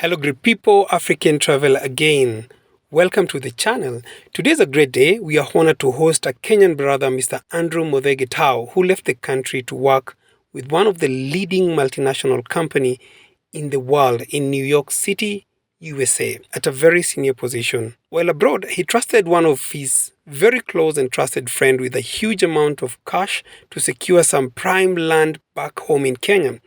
Hello great people, African travel again. Welcome to the channel. Today's a great day. We are honored to host a Kenyan brother, Mr. Andrew Muthaiga Tau, who left the country to work with one of the leading multinational company in the world in New York City, USA, at a very senior position. While abroad, he trusted one of his very close and trusted friend with a huge amount of cash to secure some prime land back home in Kenya.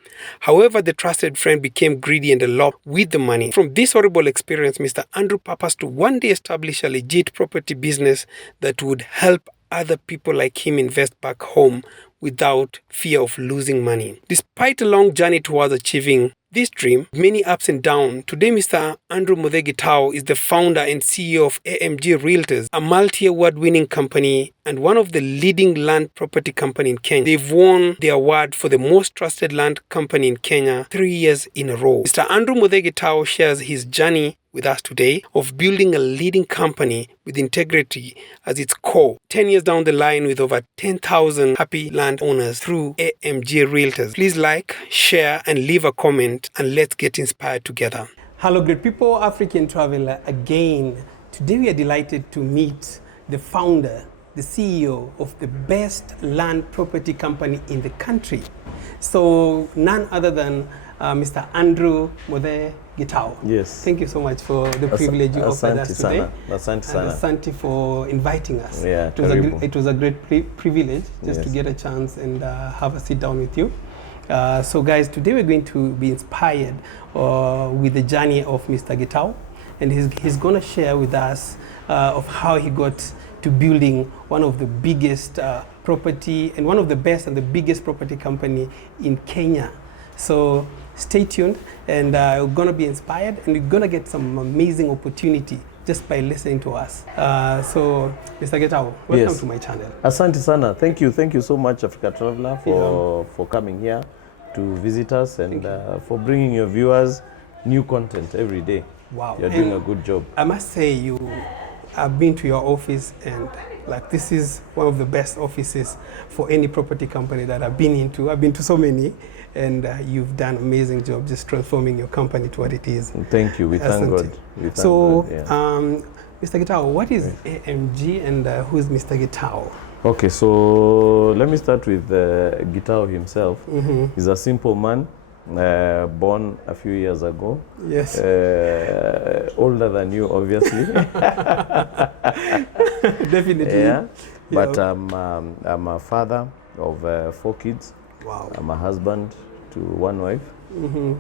However, the trusted friend became greedy and eloped with the money. From this horrible experience, Mr. Andrew purposed to one day establish a legit property business that would help other people like him invest back home without fear of losing money. Despite a long journey towards achieving this dream, many ups and downs, today Mr. Andrew Muthaiga Tau is the founder and CEO of AMG Realtors, a multi-award winning company and one of the leading land property company in Kenya. They've won the award for the most trusted land company in Kenya 3 years in a row. Mr. Andrew Muthaiga Tau shares his journey with us today of building a leading company with integrity as its core, 10 years down the line with over 10,000 happy landowners through AMG Realtors. Please like, share and leave a comment and let's get inspired together. Hello great people, African traveler again. Today we are delighted to meet the founder, the CEO of the best land property company in the country. So none other than Mr. Andrew Muthaiga Tau. Yes. Thank you so much for the privilege you offered us today. Asante sana. Asante for inviting us. Yeah, it was a great privilege just to get a chance and have a sit down with you. So guys, today we're going to be inspired with the journey of Mr. Gitau, and he's going to share with us of how he got to building one of the biggest property and one of the best and the biggest property company in Kenya. So stay tuned, and we're going to be inspired, and we're going to get some amazing opportunity just by listening to us. So, Mr. Gitau, welcome to my channel. Asante sana. Thank you so much, Africa Traveler, for coming here to visit us and for bringing your viewers new content every day. Wow. You're doing a good job. I must say, I've been to your office, and like this is one of the best offices for any property company that I've been into. I've been to so many, and you've done an amazing job just transforming your company to what it is. Thank you. We thank God. So, Mr. Gitau, what is AMG and who is Mr. Gitau? Okay, so let me start with Gitau himself. He's a simple man, born a few years ago. Yes. Older than you, obviously. Definitely. Yeah. But I'm a father of 4 kids. Wow. I'm a husband to 1 wife,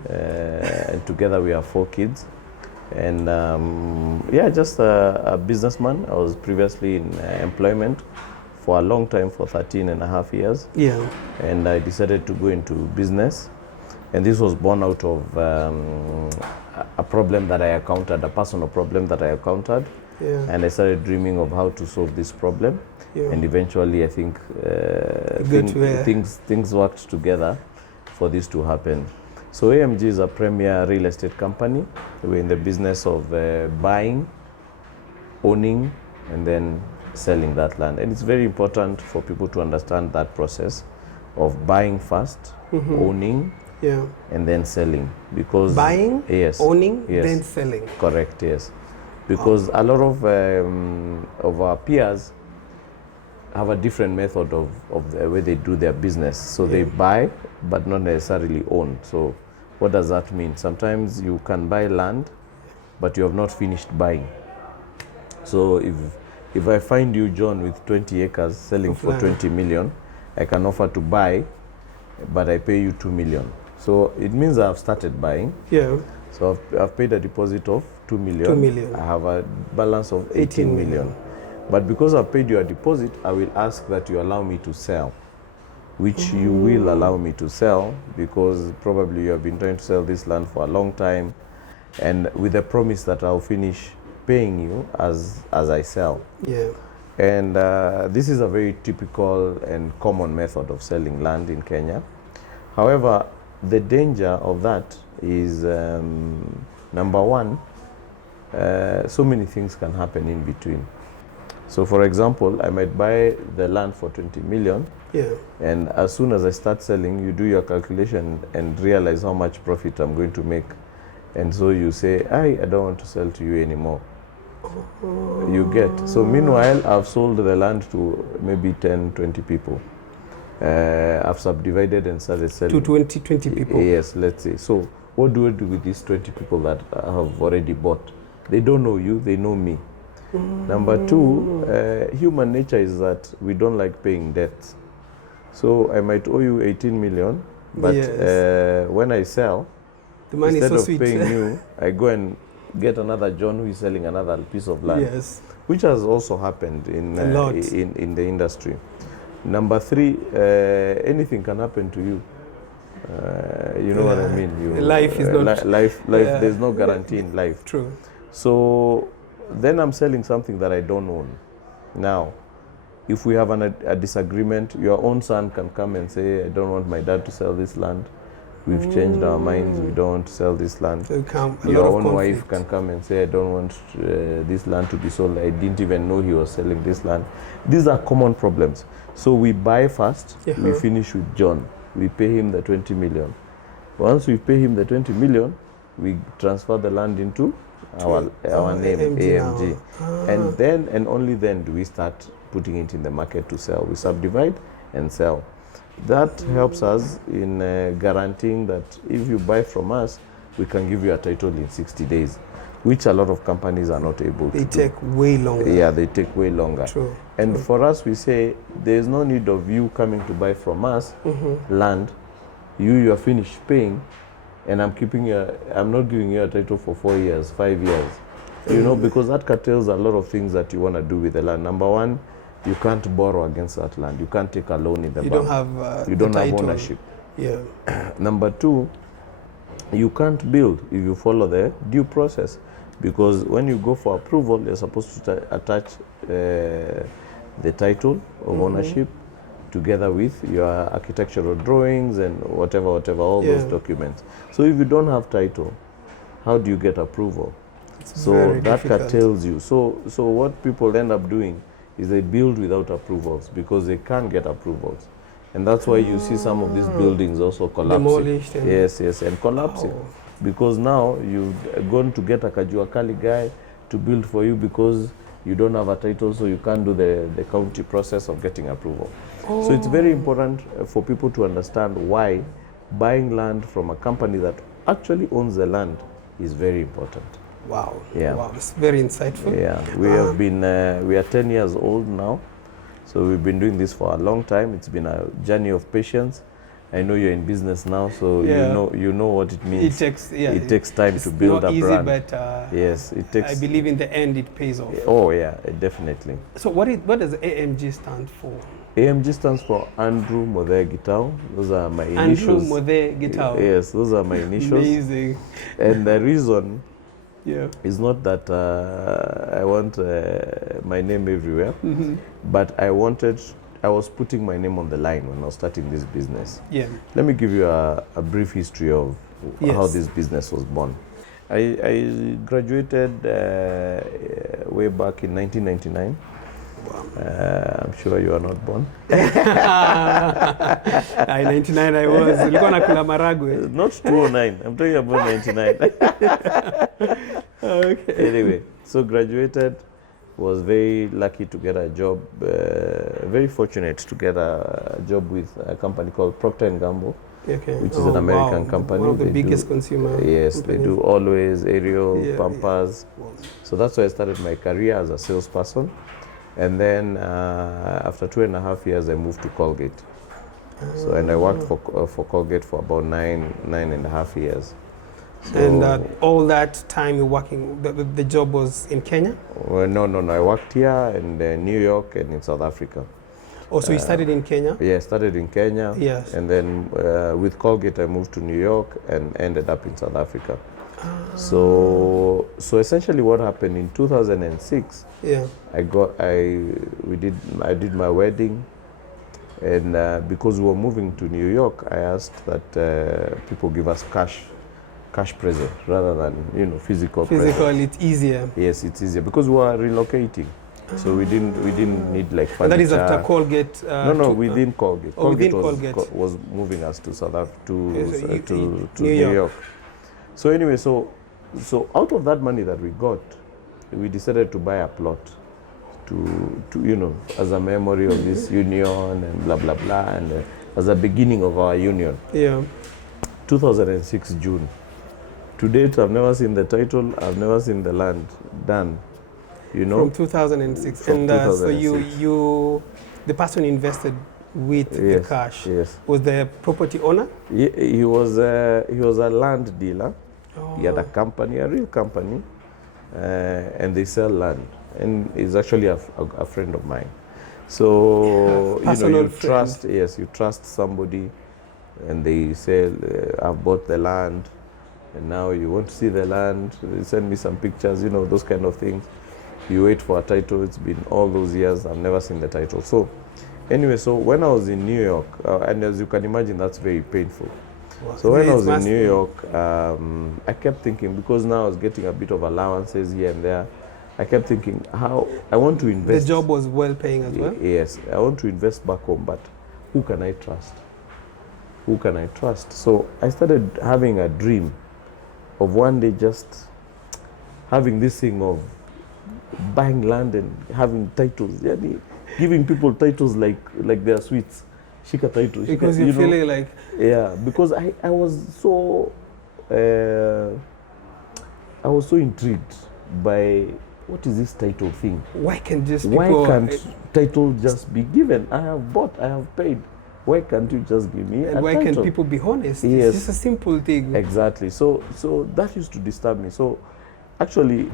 and together we have 4 kids. And just a businessman. I was previously in employment for a long time, for 13.5 years. Yeah. And I decided to go into business. And this was born out of a problem that I encountered, a personal problem that I encountered. Yeah. And I started dreaming of how to solve this problem. Yeah. And eventually, I think things worked together for this to happen. So AMG is a premier real estate company. We're in the business of buying, owning, and then selling that land. And it's very important for people to understand that process of buying first, owning, and then selling. Because buying, owning, then selling. Correct, yes. Because a lot of our peers have a different method of the way they do their business. So they buy, but not necessarily own. So what does that mean? Sometimes you can buy land, but you have not finished buying. So if I find you, John, with 20 acres selling for 20 million, I can offer to buy, but I pay you 2 million. So it means I have started buying. Yeah. So I've paid a deposit of 2 million. 2 million. I have a balance of 18 million. But because I've paid you a deposit, I will ask that you allow me to sell, which you will allow me to sell, because probably you have been trying to sell this land for a long time, and with the promise that I'll finish paying you as I sell. Yeah. And this is a very typical and common method of selling land in Kenya. However, the danger of that is, number one, so many things can happen in between. So for example, I might buy the land for 20 million. Yeah. And as soon as I start selling, you do your calculation and realize how much profit I'm going to make And so you say, I don't want to sell to you anymore. You get. So meanwhile, I've sold the land to maybe 10, 20 people. I've subdivided and started selling. To 20 people? Yes, let's say. So what do I do with these 20 people that I have already bought? They don't know you, they know me. Number two, human nature is that we don't like paying debts. So I might owe you 18 million, but when I sell, the money instead is so of sweet. paying you, I go and get another John who is selling another piece of land. Yes. Which has also happened in the industry. Number three, anything can happen to you. You know what I mean? Life is not... life. There's no guarantee in life. True. So then I'm selling something that I don't own. Now, if we have a disagreement, your own son can come and say, I don't want my dad to sell this land. We've changed our minds, we don't want to sell this land. So your own wife can come and say, I don't want this land to be sold. I didn't even know he was selling this land. These are common problems. So we buy first, we finish with John. We pay him the 20 million. Once we pay him the 20 million, we transfer the land into our name, AMG. And then and only then do we start putting it in the market to sell. We subdivide and sell. That helps us in guaranteeing that if you buy from us, we can give you a title in 60 days, which a lot of companies are not able to do. They take way longer. Yeah, they take way longer. True. And for us, we say, there's no need of you coming to buy from us land. You are finished paying, and I'm not giving you a title for 4 years, 5 years. You know, because that curtails a lot of things that you want to do with the land. Number one, you can't borrow against that land. You can't take a loan in the bank. You don't have ownership. Yeah. Number two, you can't build if you follow the due process, because when you go for approval, you're supposed to attach the title of ownership together with your architectural drawings and whatever, all those documents. So if you don't have title, how do you get approval? So that curtails you. So what people end up doing is they build without approvals because they can't get approvals. And that's why you see some of these buildings also collapsing. Demolished. And collapsing. Because now you're going to get a Kajuakali guy to build for you because you don't have a title, so you can't do the county process of getting approval. So it's very important for people to understand why buying land from a company that actually owns the land is very important. Wow. Yeah. Wow, it's very insightful. Yeah, we have been, we are 10 years old now. So we've been doing this for a long time. It's been a journey of patience. I know you're in business now, so you know what it means. It takes time to build a brand. It's not easy, but yes, it takes. I believe in the end it pays off. Oh yeah, definitely. So what does AMG stand for? AMG stands for Andrew Modhe Gitau. Those are my initials. Andrew Modhe Gitau. Yes, those are my initials. Amazing. And the reason is not that I want my name everywhere, but I was putting my name on the line when I was starting this business. Yeah. Let me give you a brief history of how this business was born. I graduated way back in 1999. Wow. I'm sure you are not born. 99 I was. Ulikuwa nakula maragwe. Not 209. I'm talking about 99. Okay. Anyway, so graduated. Was very lucky to get a job, very fortunate to get a job with a company called Procter & Gamble, which is an American company. One of the biggest consumer Yes, companies. They do Always, Ariel, Pampers. Yeah. Wow. So that's why I started my career as a salesperson. And then after 2.5 years, I moved to Colgate. So, and I worked for Colgate for about 9.5 years. So, and all that time you're working, the job was in Kenya? Well, no. I worked here in New York and in South Africa. Oh, so you started in Kenya? Yeah, I started in Kenya. Yes. And then with Colgate, I moved to New York and ended up in South Africa. So essentially what happened in 2006, I did my wedding. And because we were moving to New York, I asked that people give us cash present rather than physical present. It's easier. Yes, it's easier because we were relocating, so we didn't need like furniture. And that is after Colgate. Within Colgate. Colgate was moving us to New York. So anyway, so So out of that money that we got, we decided to buy a plot to as a memory of this union and blah blah blah, and as a beginning of our union. Yeah. 2006 June. To date, I've never seen the title. I've never seen the land done. From 2006, From and 2006. so the person invested with the cash. Yes. Was the property owner? He was a land dealer. Oh. He had a company, a real company, and they sell land. And he's actually a friend of mine. So you trust. Yes, you trust somebody, and they say, "I've bought the land, and now you want to see the land. Send me some pictures." Those kind of things. You wait for a title. It's been all those years. I've never seen the title. So anyway, so when I was in New York, and as you can imagine, that's very painful. Wow. So when I was in New York, I kept thinking, because now I was getting a bit of allowances here and there, I kept thinking how I want to invest. The job was well paying as well? Yes, I want to invest back home, but who can I trust? Who can I trust? So I started having a dream of one day just having this thing of buying land and having titles, giving people titles like they're sweets. Shika title. Because you're feeling like... Yeah, because I was so intrigued by what is this title thing? Why can't title just be given? I have bought, I have paid. Why can't you just give me a why title? can't people be honest? Yes. It's just a simple thing. Exactly. So that used to disturb me. So actually,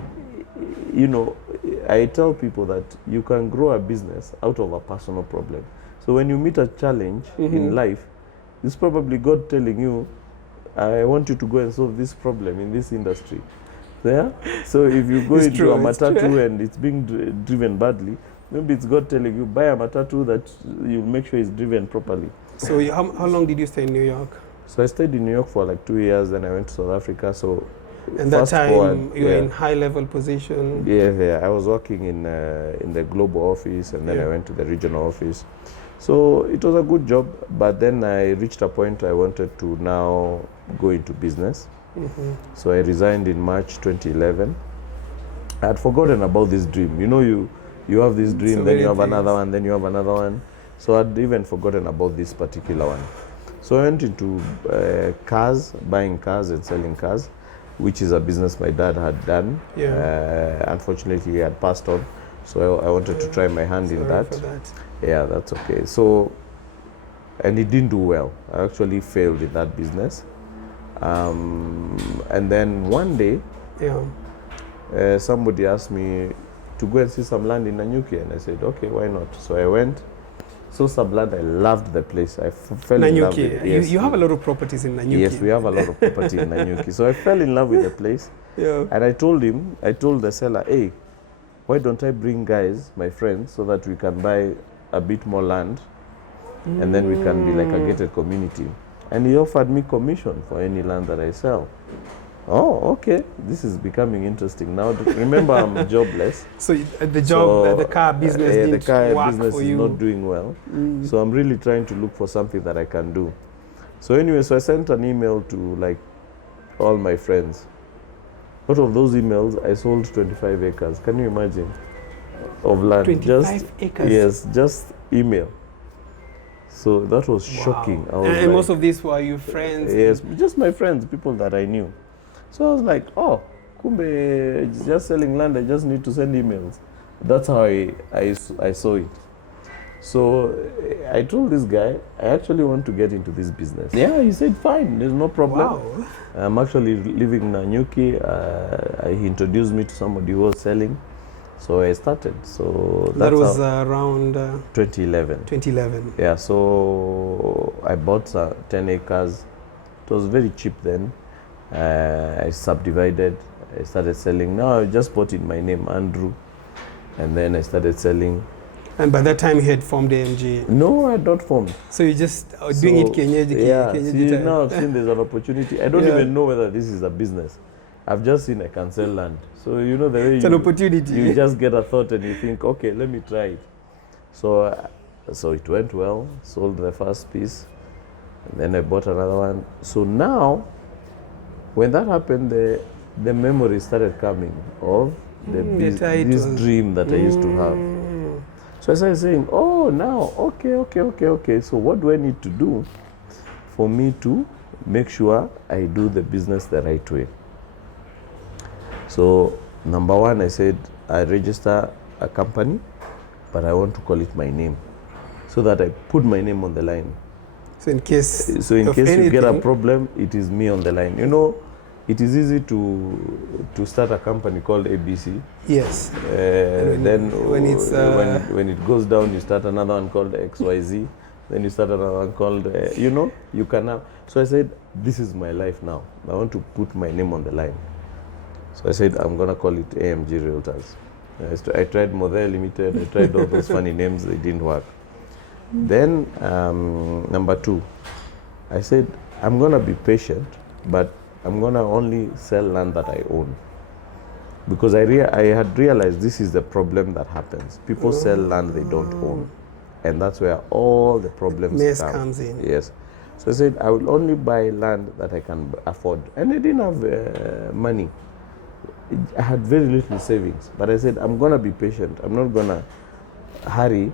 I tell people that you can grow a business out of a personal problem. So when you meet a challenge in life, it's probably God telling you, I want you to go and solve this problem in this industry. Yeah? So if you go into a matatu and it's being driven badly, maybe it's God telling you, buy a matatu that you make sure it's driven properly. So how long did you stay in New York? So I stayed in New York for like 2 years, then I went to South Africa. So and that time you were in high level position? Yeah. I was working in the global office, and then I went to the regional office. So it was a good job, but then I reached a point I wanted to now go into business. So I resigned in March 2011. I had forgotten about this dream. You have this dream, so then you have another one, then you have another one. So I'd even forgotten about this particular one. So I went into cars, buying cars and selling cars, which is a business my dad had done. Unfortunately, he had passed on. So I wanted to try my hand in that. Yeah, that's okay. So, and it didn't do well. I actually failed in that business. And then one day, somebody asked me to go and see some land in Nanyuki, and I said, okay, why not? So I went, saw some land. I loved the place. I fell in love with it. Yes. You have a lot of properties in Nanyuki. Yes, we have a lot of property in Nanyuki. So I fell in love with the place. And I told the seller, hey, why don't I bring guys, my friends, so that we can buy a bit more land, and then we can be like a gated community. And he offered me commission for any land that I sell. Oh, okay. This is becoming interesting now. Remember, I'm jobless. So the car business didn't the car work business for is you. not doing well. So I'm really trying to look for something that I can do. So anyway, so I sent an email to like all my friends. Out of those emails, I sold 25 acres. Can you imagine? Of land. 25 acres? Yes, just email. So that was shocking. I was and most of these were your friends? Yes, just my friends, people that I knew. So I was like, oh, kumbe, it's just selling land, I just need to send emails. That's how I saw it. So I told this guy, I actually want to get into this business. Yeah, he said, fine, there's no problem. Wow. I'm actually living in Nanyuki. He introduced me to somebody who was selling. So I started. So that was around 2011. 2011. Yeah, so I bought 10 acres. It was very cheap then. I subdivided. I started selling. Now I just bought in my name, Andrew. And then I started selling. And by that time you had formed AMG? No, I had not formed. So you just doing it Kenyeji? Yeah, see, now I've seen there's an opportunity. I don't even know whether this is a business. I've just seen I can sell land. So you know the way it's an opportunity. You just get a thought and you think, okay, let me try it. So it went well, sold the first piece, and then I bought another one. So now, when that happened, the memories started coming of this dream that I used to have. So I started saying, oh, now, okay. So what do I need to do for me to make sure I do the business the right way? So number one, I said, I register a company, but I want to call it my name, so that I put my name on the line. So in case you get a problem, it is me on the line. You know, it is easy to start a company called ABC. Yes. Then when it goes down, you start another one called XYZ. Then you start another one called, you can have. So I said, this is my life now. I want to put my name on the line. So I said, I'm going to call it AMG Realtors. I tried Model Limited. I tried all those funny names. They didn't work. Then number two, I said, I'm going to be patient, but I'm going to only sell land that I own. Because I had realized this is the problem that happens. People sell land they don't own. And that's where all the problems comes in. Yes. So I said, I will only buy land that I can afford. And I didn't have money. I had very little savings. But I said, I'm going to be patient. I'm not going to hurry,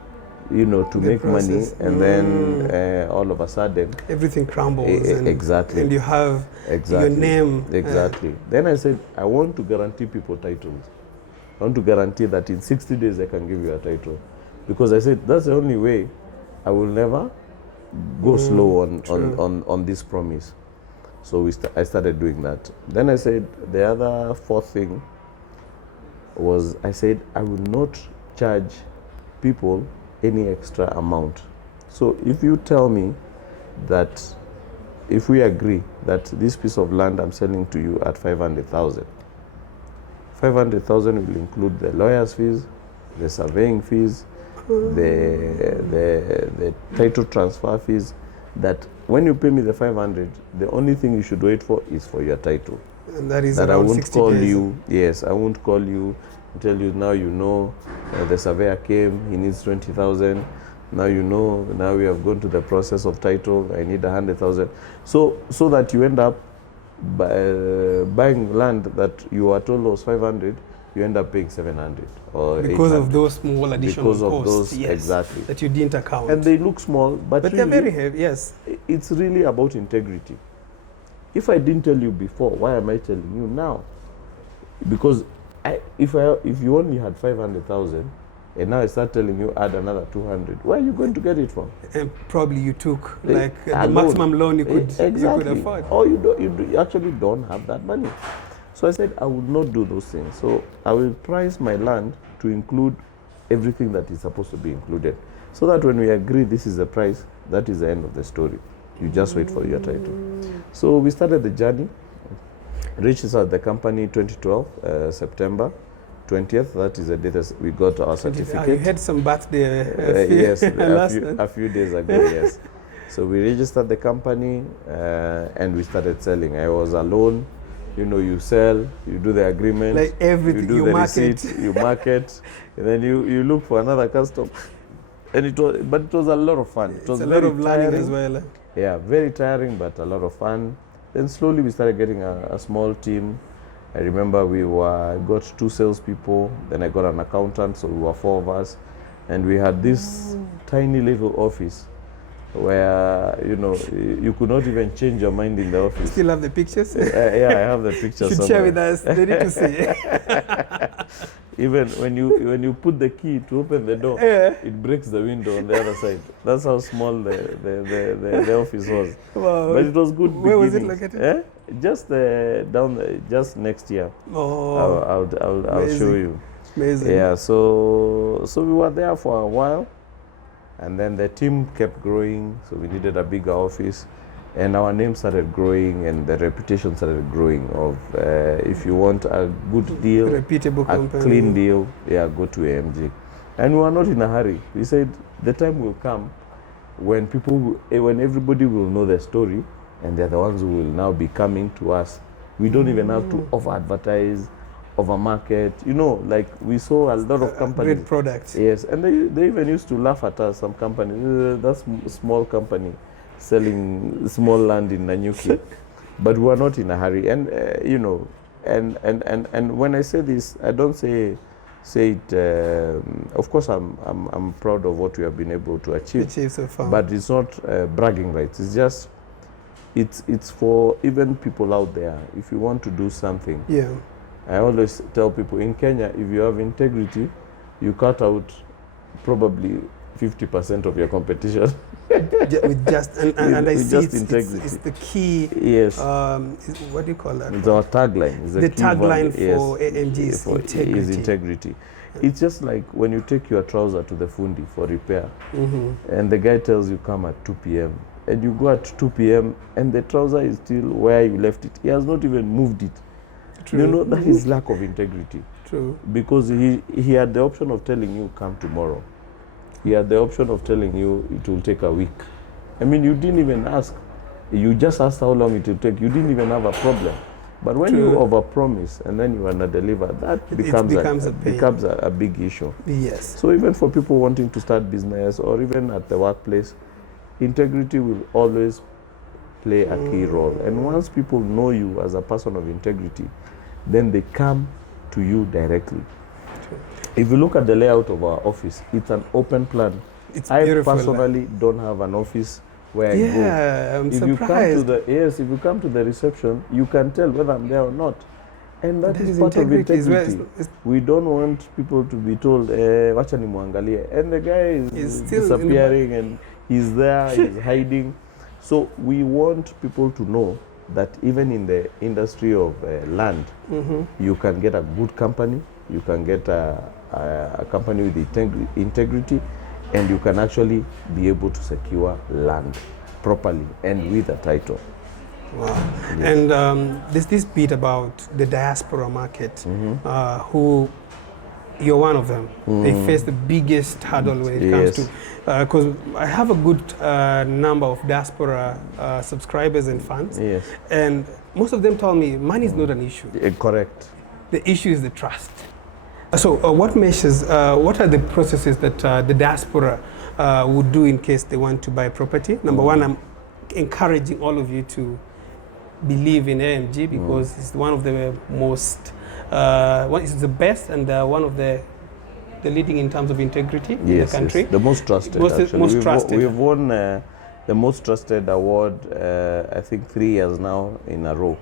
to make money, and then all of a sudden everything crumbles. Exactly. And you have your name. Exactly. Then I said, I want to guarantee people titles. I want to guarantee that in 60 days I can give you a title. Because I said, that's the only way I will never go slow on this promise. So I started doing that. Then I said, the other fourth thing was, I said, I will not charge people any extra amount. So if you tell me that, if we agree that this piece of land I'm selling to you at 500,000, 500,000 will include the lawyer's fees, the surveying fees, the title transfer fees, that when you pay me the 500, the only thing you should wait for is for your title. And that is that I won't 60 call days. you. Yes, I won't call you and tell you, now the surveyor came, he needs 20,000. Now now we have gone to the process of title, I need 100,000. So that you end up buying land that you were told was 500, you end up paying 700 or because 800. Of those small additional because of costs, those, yes, exactly, that you didn't account. And they look small, but really, they're very heavy. Yes, it's really about integrity. If I didn't tell you before, why am I telling you now? Because if you only had 500,000 and now I start telling you add another 200, where are you going to get it from? And probably you took the loan. maximum loan you could Exactly. afford. Or you actually don't have that money. So I said I would not do those things. So I will price my land to include everything that is supposed to be included. So that when we agree this is the price, that is the end of the story. You just wait for your title. So we started the journey, registered the company 2012, September 20th. That is the day that we got our certificate. You had some birthday yes, a few days ago, yes. So we registered the company and we started selling. I was alone. You sell, you do the agreement, like everything, you do the receipt, you market, and then you look for another customer. And it was a lot of fun. It was a lot of learning as well. Yeah, very tiring, but a lot of fun. Then slowly we started getting a small team. I remember we got 2 salespeople, then I got an accountant, so we were 4 of us. And we had this tiny little office where, you could not even change your mind in the office. You still have the pictures? Yeah, I have the pictures. You should share with us. They need to see. Even when you put the key to open the door, it breaks the window on the other side. That's how small the office was. Wow. But it was good. Where was it located? Just just next year. Oh, I'll show you. Amazing. Yeah. So we were there for a while, and then the team kept growing. So we needed a bigger office. And our name started growing, and the reputation started growing of if you want a good deal, reputable company, clean deal, go to AMG. And we were not in a hurry. We said the time will come when when everybody will know the story, and they're the ones who will now be coming to us. We don't even have to over-advertise, over-market. Like we saw a lot of companies. Great products. Yes, and they even used to laugh at us, some companies. That's a small company selling small land in Nanyuki. But we were not in a hurry. And, And when I say this, I don't say it. Of course, I'm proud of what we have been able to achieve so far. But it's not bragging rights. It's just it's for even people out there. If you want to do something, yeah. I always tell people in Kenya, if you have integrity, you cut out probably 50% of your competition. With just and I see it's the key. Yes. What do you call that? It's our tagline. It's the tagline for AMG is integrity. Is integrity. It's just like when you take your trouser to the fundi for repair, and the guy tells you come at 2 p.m. and you go at 2 p.m. and the trouser is still where you left it. He has not even moved it. True. You know, that is lack of integrity. True. Because he had the option of telling you come tomorrow. He had the option of telling you it will take a week. I mean, you didn't even ask. You just asked how long it will take. You didn't even have a problem. But when you overpromise and then you want to deliver, that becomes a big issue. Yes. So even for people wanting to start business or even at the workplace, integrity will always play a key role. And once people know you as a person of integrity, then they come to you directly. If you look at the layout of our office, it's an open plan. It's I beautiful. personally don't have an office where I go. Yeah, I'm surprised. If you come to the reception, you can tell whether I'm there or not. And that is part of integrity. We don't want people to be told, wacha nimwangalie. And the guy is still disappearing and he's there, he's hiding. So we want people to know that even in the industry of land, you can get a good company, you can get a company with integrity, and you can actually be able to secure land properly and with a title. Wow. Yes. And there's this bit about the diaspora market, who you're one of them. They face the biggest hurdle when it comes to, because I have a good number of diaspora subscribers and fans, and most of them tell me money is not an issue. Correct. The issue is the trust. So what measures, what are the processes that the diaspora would do in case they want to buy property? Number one, I'm encouraging all of you to believe in AMG because it's one of the most, it's the best and one of the leading in terms of integrity in the country. Yes, the most trusted. Most trusted. We've won the most trusted award, I think 3 years now in a row.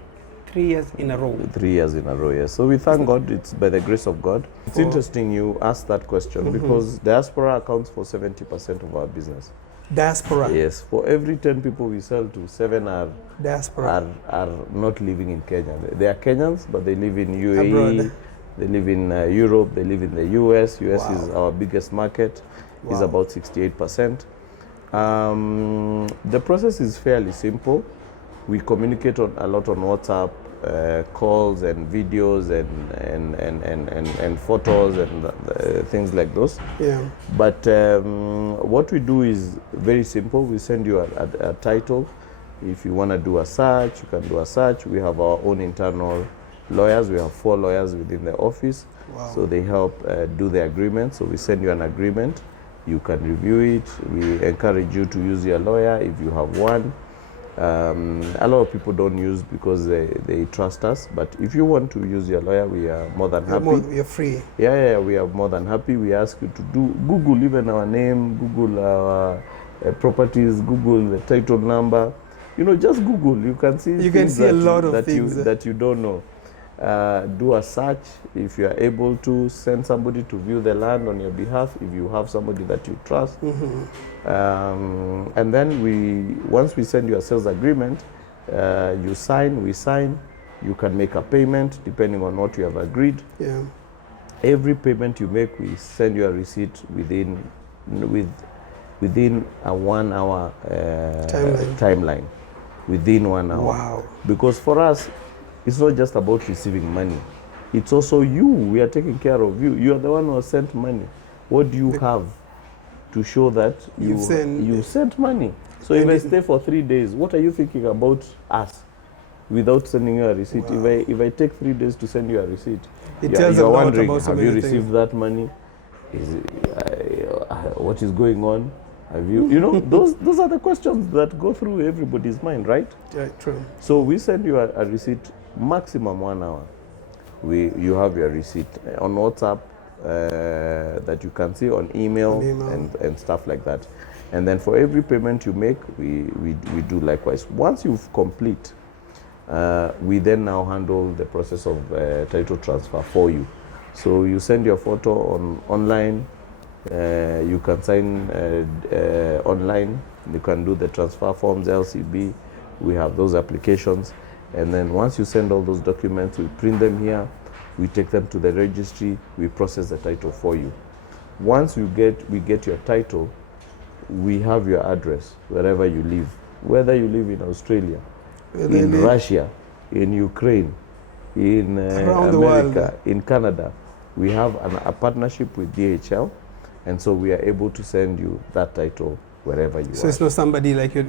3 years in a row. 3 years in a row, yes. So we thank God, it's by the grace of God. It's interesting you asked that question because diaspora accounts for 70% of our business. Diaspora? Yes. For every 10 people we sell to, 7 are diaspora. Are not living in Kenya. They are Kenyans, but they live in UAE, abroad. They live in Europe, they live in the US. US is our biggest market, is about 68%. The process is fairly simple. We communicate a lot on WhatsApp, calls and videos and photos and things like those. Yeah. But what we do is very simple. We send you a title. If you want to do a search, you can do a search. We have our own internal lawyers. We have 4 lawyers within the office. Wow. So they help do the agreement. So we send you an agreement. You can review it. We encourage you to use your lawyer if you have one. A lot of people don't use because they trust us, but if you want to use your lawyer, we are more than happy. You're free. Yeah, we are more than happy. We ask you to do Google even our name, Google our properties, Google the title number. You know, just Google. You can see. You can see a lot of things that you don't know. Do a search. If you are able to, send somebody to view the land on your behalf if you have somebody that you trust. And then once we send you a sales agreement, you sign, we sign. You can make a payment depending on what you have agreed. Yeah. Every payment you make, we send you a receipt within a 1 hour timeline. Within 1 hour. Wow. Because for us, it's not just about receiving money. It's also you. We are taking care of you. You are the one who has sent money. What do you have to show that you sent money? So if I stay for 3 days, what are you thinking about us without sending you a receipt? Wow. If I take 3 days to send you a receipt, you're wondering, have you received that money? What is going on? Have you, those are the questions that go through everybody's mind, right? Yeah, true. So we send you a receipt maximum 1 hour. you have your receipt on WhatsApp that you can see, on email, and stuff like that. And then for every payment you make, we do likewise. Once you've complete, we then now handle the process of title transfer for you. So you send your photo online, you can sign online, you can do the transfer forms, LCB, we have those applications. And then once you send all those documents, we print them here, we take them to the registry, we process the title for you. Once we get your title, we have your address wherever you live, whether you live in Australia, in Russia, in Ukraine, in America, in Canada. We have a partnership with DHL, and so we are able to send you that title wherever you are. So it's not somebody like you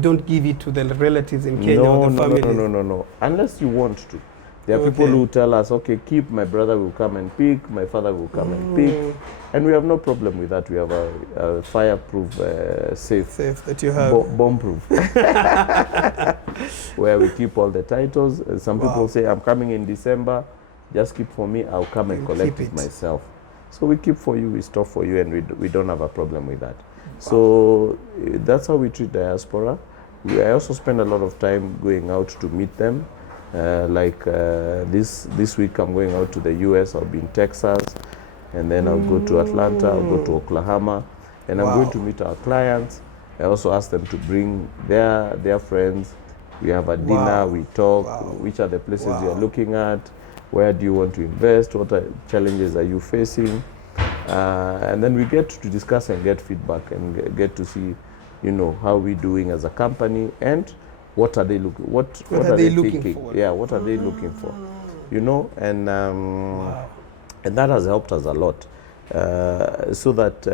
don't give it to the relatives in Kenya or the family? No. Unless you want to. There are people who tell us, okay, keep, my brother will come and pick, my father will come and pick. And we have no problem with that. We have a fireproof safe that you have. Bomb-proof. Where we keep all the titles. Some people say, I'm coming in December, just keep for me, I'll come and collect it myself. So we keep for you, we store for you, and we don't have a problem with that. So that's how we treat diaspora. I also spend a lot of time going out to meet them. This week I'm going out to the US, I'll be in Texas, and then I'll go to Atlanta, I'll go to Oklahoma, and I'm going to meet our clients. I also ask them to bring their friends. We have a dinner, we talk, which are the places you're looking at, where do you want to invest, what challenges are you facing, and then we get to discuss and get feedback and get to see, how we're doing as a company, and what are they looking? What are they looking for? Yeah, what are they looking for? And that has helped us a lot. So that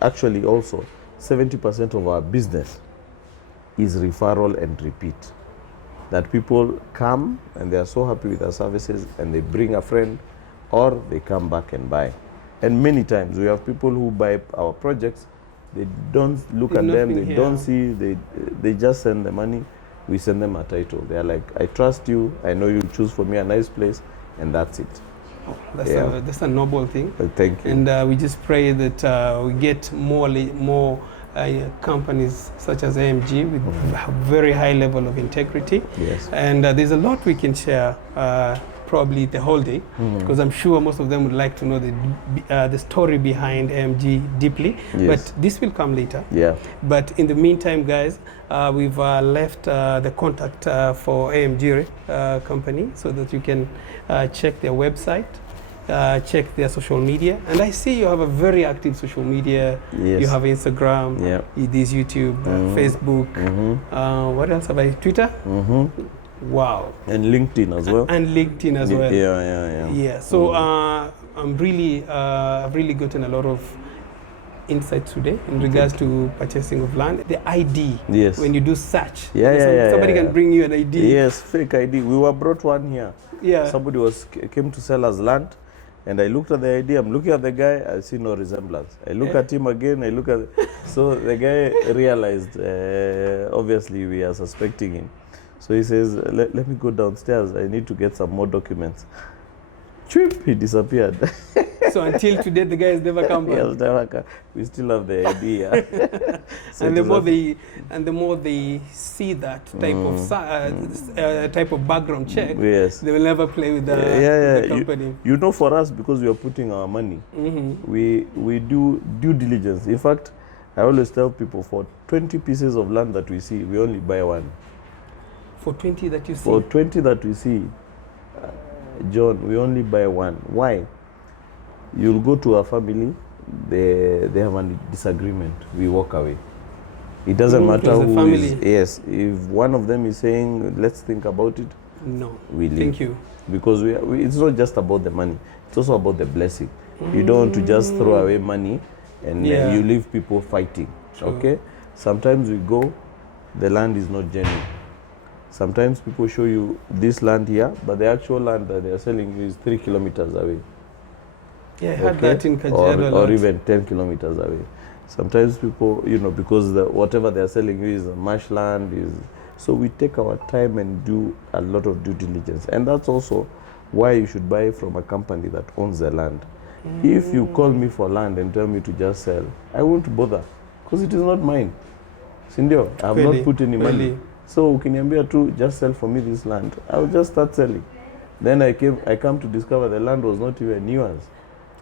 actually also 70% of our business is referral and repeat. That people come and they are so happy with our services and they bring a friend, or they come back and buy. And many times we have people who buy our projects. They don't look at them, they don't see, they just send the money, we send them a title. They're like, I trust you, I know you choose for me a nice place, and that's it. Oh, that's a noble thing. Thank you. And we just pray that we get more companies such as AMG with very high level of integrity. Yes. And there's a lot we can share probably the whole day, because I'm sure most of them would like to know the story behind AMG deeply. Yes. But this will come later. Yeah. But in the meantime, guys, we've left the contact for AMG company so that you can check their website, check their social media. And I see you have a very active social media. Yes. You have Instagram, there's YouTube, Facebook. What else have I? Twitter? Wow. And LinkedIn as well. And LinkedIn as well. Yeah. So I've really gotten a lot of insights today in regards to purchasing of land. The ID. Yes. When you do search. Somebody can bring you an ID. Yes, fake ID. We were brought one here. Yeah. Somebody came to sell us land, and I looked at the ID. I'm looking at the guy. I see no resemblance. I look at him again. So the guy realized. Obviously, we are suspecting him. So he says, let me go downstairs. I need to get some more documents. Chip, he disappeared. So until today, the guy has never come back. He has never come. We still have the idea. So and the more they see that type of background check, they will never play with the company. For us, because we are putting our money, we do due diligence. In fact, I always tell people, for 20 pieces of land that we see, we only buy one. For 20 that you see? For 20 that we see, John, we only buy one. Why? You'll go to a family, they have a disagreement, we walk away. It doesn't matter who is. Yes, if one of them is saying, let's think about it, no, we leave. Thank you. Because it's not just about the money, it's also about the blessing. You don't want to just throw away money and you leave people fighting. True. Okay? Sometimes we go, the land is not genuine. Sometimes people show you this land here, but the actual land that they are selling is 3 kilometers away. Yeah, I heard that in Kajiado. Or even 10 kilometers away. Sometimes people, because whatever they are selling you is marshland, is So we take our time and do a lot of due diligence. And that's also why you should buy from a company that owns the land. If you call me for land and tell me to just sell, I won't bother because it is not mine. Sindio, I have not put any money. So ukiniambia tu just sell for me this land, I will just start selling. Then I come to discover the land was not even yours.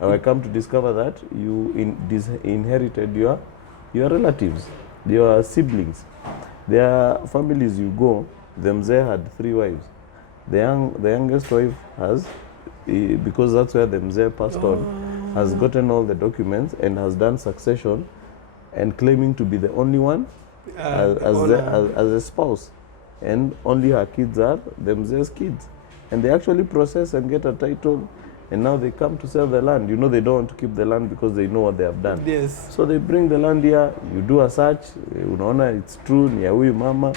Or I come to discover that you inherited your relatives, your siblings. There are families you go, the mzee had 3 wives. The youngest wife has, because that's where the mzee passed on, has gotten all the documents and has done succession and claiming to be the only one as a spouse. And only her kids are the mzee's kids. And they actually process and get a title, and now they come to sell the land. You know they don't want to keep the land because they know what they have done. Yes. So they bring the land here, you do a search, unaona it's true, ni ya huyu mama,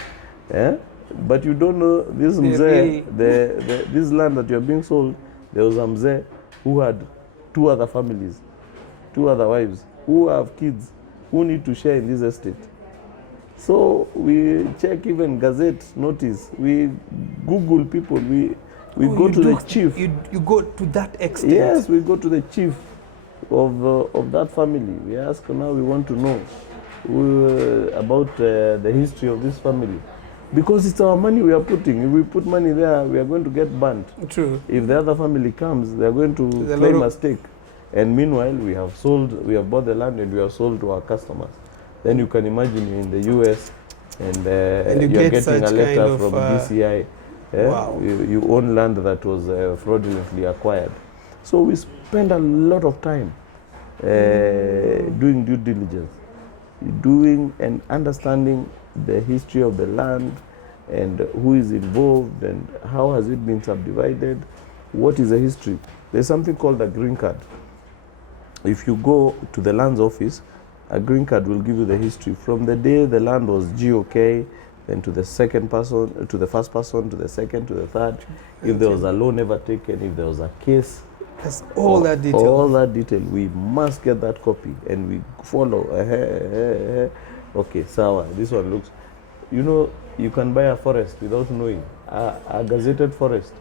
but you don't know this mzee, this land that you're being sold, there was a mzee who had 2 other families, 2 other wives, who have kids, who need to share in this estate. So we check even Gazette notice, we Google people, we go to the chief. You go to that extent? Yes, we go to the chief of that family. We ask now, we want to know about the history of this family. Because it's our money we are putting. If we put money there, we are going to get burnt. True. If the other family comes, they are going to claim a stake. And meanwhile, we have bought the land and we have sold to our customers. Then you can imagine you're in the US and you're getting a letter from DCI. Wow. You own land that was fraudulently acquired. So we spend a lot of time doing due diligence, doing and understanding the history of the land and who is involved and how has it been subdivided, what is the history. There's something called a green card. If you go to the lands office, a green card will give you the history from the day the land was GOK, then to the second person, to the first person, to the second, to the third. If there was a loan ever taken, if there was a case. That's all that detail. All that detail. We must get that copy and we follow. Okay, sawa. This one looks. You know, you can buy a forest without knowing. A gazetted forest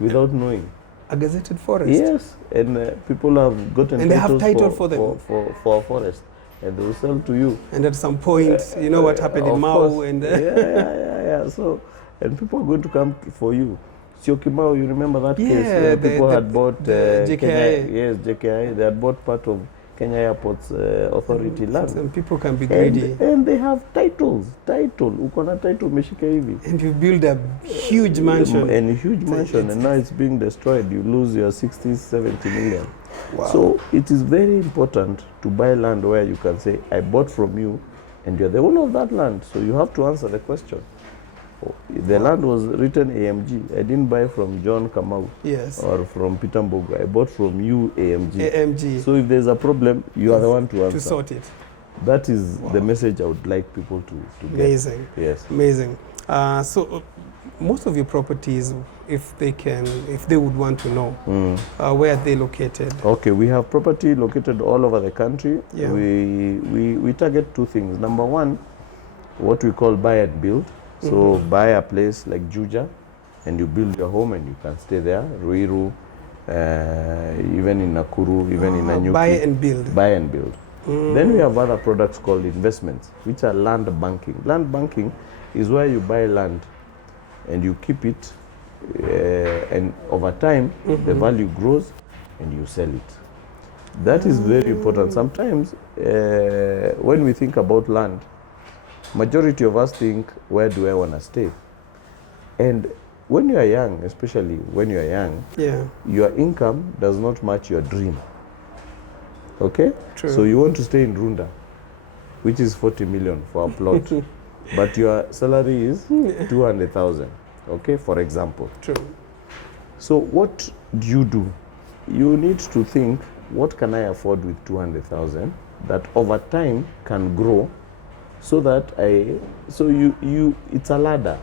without knowing. A gazetted forest? Yes. And people have gotten and they have title for them. For a forest. And they will sell to you. And at some point, you know what happened in Mau and yeah. So, and people are going to come for you. Siokimau, you remember that case where people had bought JKI. Kenya, yes, JKI. They had bought part of Kenya Airports Authority land. And people can be greedy. And they have titles. Ukona title umeshika hivi. And you build a huge mansion. And a huge mansion, and now it's being destroyed. You lose your 60, 70 million. Wow. So it is very important to buy land where you can say, I bought from you and you're the owner of that land. So you have to answer the question. The land was written AMG. I didn't buy from John Kamau. Yes. Or from Peter Mbogo. I bought from you AMG. AMG. So if there's a problem, you are the one to answer. To sort it. That is the message I would like people to get. Amazing. Yes. Amazing. So most of your properties, if they would want to know, where are they located? Okay, we have property located all over the country. Yeah. We target 2 things. Number 1, what we call buy and build. So buy a place like Juja and you build your home and you can stay there. Ruiru, even in Nakuru, even in Nanyuki. Buy and build. Buy and build. Then we have other products called investments, which are land banking. Land banking is where you buy land and you keep it, and over time the value grows and you sell it. That is very important. Sometimes when we think about land, majority of us think, where do I want to stay? And when you are young, especially when you are young, your income does not match your dream. Okay? True. So you want to stay in Runda, which is 40 million for a plot, but your salary is 200,000. Okay, for example. True. So what do? You need to think, what can I afford with 200,000 that over time can grow, so that it's a ladder.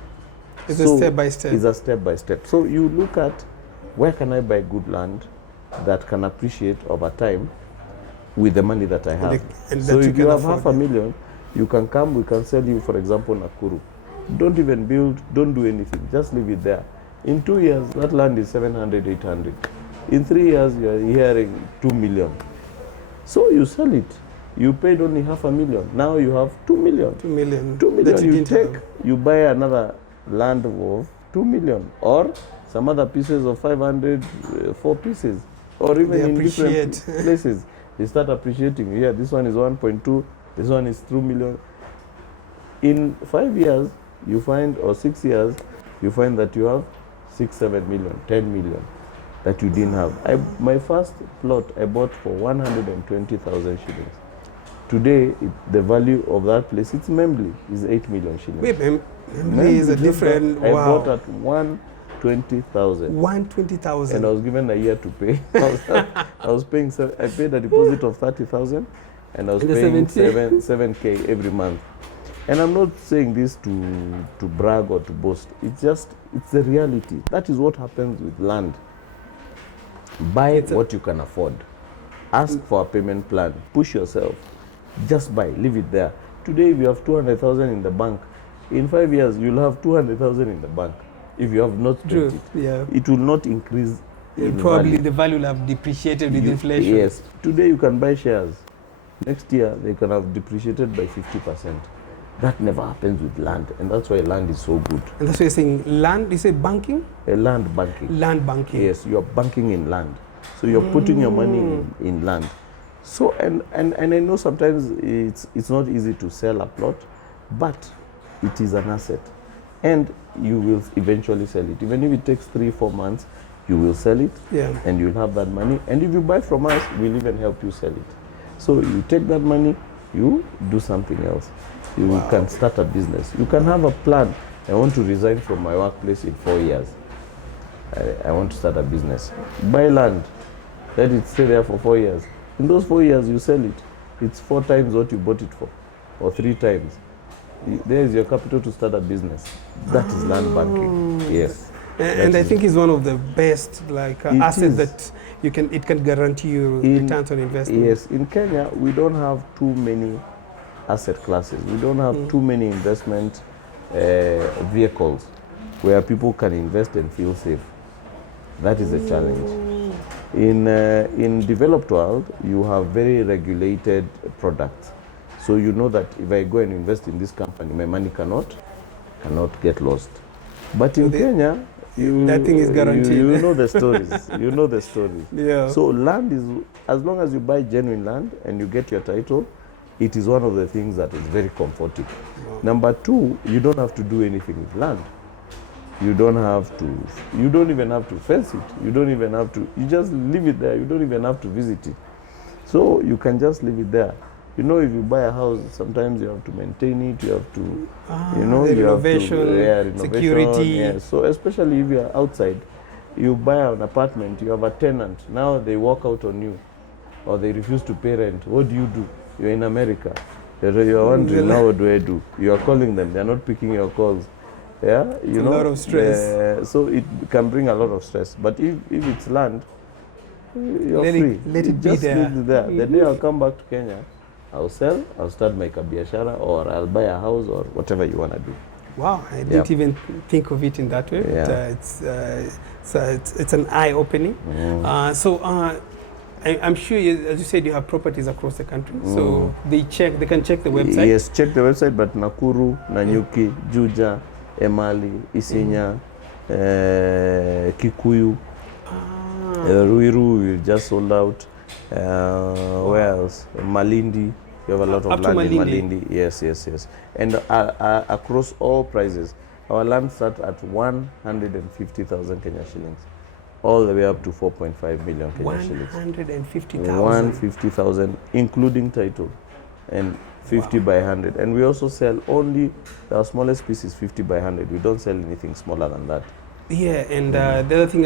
It's a step by step. It's a step by step. So you look at, where can I buy good land that can appreciate over time with the money that I have. And so that if you have afford 500,000, you can come, we can sell you, for example, Nakuru. Don't even build, don't do anything, just leave it there. In 2 years, that land is 700, 800. In 3 years, you are hearing 2 million. So you sell it. You paid only 500,000. Now you have 2 million. 2 million. 2 million you take, have. you buy another land of 2 million. Or some other pieces of 500, 4 pieces. Or even in different places. They start appreciating. Yeah, this one is 1.2, this one is 2 million. In 5 years, you find, or 6 years, you find that you have 6, 7 million, 10 million that you didn't have. My first plot I bought for 120,000 shillings. Today, the value of that place, it's Emali, is 8 million shillings. Wait, Emali is a different, I bought at 120,000. 120,000. And I was given a year to pay. I paid a deposit of 30,000 and I was paying 7K every month. And I'm not saying this to brag or to boast. It's the reality. That is what happens with land. Buy what you can afford. Ask for a payment plan. Push yourself. Just buy. Leave it there. Today, if you have 200,000 in the bank, in 5 years, you'll have 200,000 in the bank. If you have not spent it, it will not increase. Probably the value will have depreciated with inflation. Yes. Today, you can buy shares. Next year, they can have depreciated by 50%. That never happens with land, and that's why land is so good. And that's why you're saying land, you say banking? Land banking. Land banking. Yes, you're banking in land. So you're putting your money in land. So, and I know sometimes it's not easy to sell a plot, but it is an asset. And you will eventually sell it. Even if it takes 3-4 months, you will sell it, and you'll have that money. And if you buy from us, we'll even help you sell it. So you take that money, you do something else. You can start a business. You can have a plan. I want to resign from my workplace in 4 years. I want to start a business. Buy land. Let it stay there for 4 years. In those 4 years, you sell it. It's 4 times what you bought it for, or 3 times. There is your capital to start a business. That is land banking. Yes. And I think it's one of the best assets that it can guarantee you returns on investment. Yes. In Kenya, we don't have too many asset classes. We don't have too many investment vehicles where people can invest and feel safe. That is a challenge. In developed world, you have very regulated products. So you know that if I go and invest in this company, my money cannot get lost. But in Kenya, that thing is guaranteed. You know the stories. You know the stories. Yeah. So land is, as long as you buy genuine land and you get your title, it is one of the things that is very comforting. Wow. Number 2, you don't have to do anything with land. You don't even have to fence it. You just leave it there. You don't even have to visit it. So you can just leave it there. You know, if you buy a house, sometimes you have to maintain it, you have to, renovation, security. Yeah. So especially if you are outside, you buy an apartment, you have a tenant, now they walk out on you, or they refuse to pay rent. What do? You're in America. You're wondering, now what do I do? You are calling them, they're not picking your calls. Yeah, it's a lot of stress. So it can bring a lot of stress. But if it's land, you're free. Let it be there. Leave it there. The day I'll come back to Kenya, I'll sell, I'll start my kabiashara, or I'll buy a house, or whatever you want to do. Wow, I didn't even think of it in that way. Yeah. But it's an eye-opening. I'm sure, as you said, you have properties across the country. So they can check the website. Yes, check the website, but Nakuru, Nanyuki, Juja, Emali, Isinya, Kikuyu, Ruiru, we just sold out. Where else? Malindi. You have a lot of land in Malindi. Yes. And across all prices, our land starts at 150,000 Kenya shillings, all the way up to 4.5 million Kenya shillings. 150,000. 150,000, including title, and 50 by 100. And we also sell only our smallest piece is 50 by 100. We don't sell anything smaller than that. Yeah, and the other thing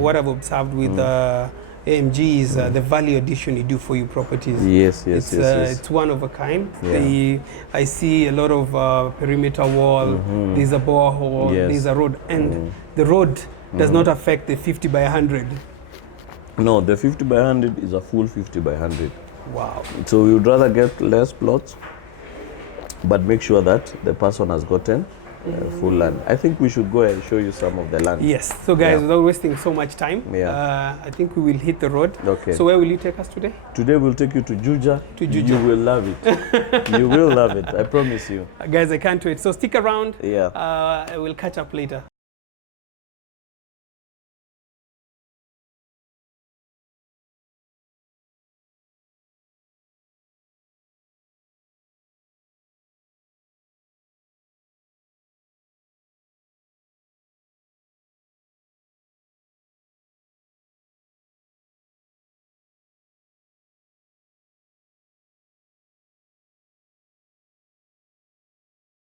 what I've observed with AMG is the value addition you do for your properties. Yes. It's one of a kind. Yeah. I see a lot of perimeter wall, there's a borehole, there's a road, and the road does not affect the 50 by 100. No, the 50 by 100 is a full 50 by 100. Wow. So we would rather get less plots, but make sure that the person has gotten full land. I think we should go and show you some of the land. Yes. So guys, without wasting so much time, I think we will hit the road. Okay. So where will you take us today? Today we'll take you to Juja. To Juja. You will love it. You will love it. I promise you. Guys, I can't wait. So stick around. Yeah. We'll catch up later.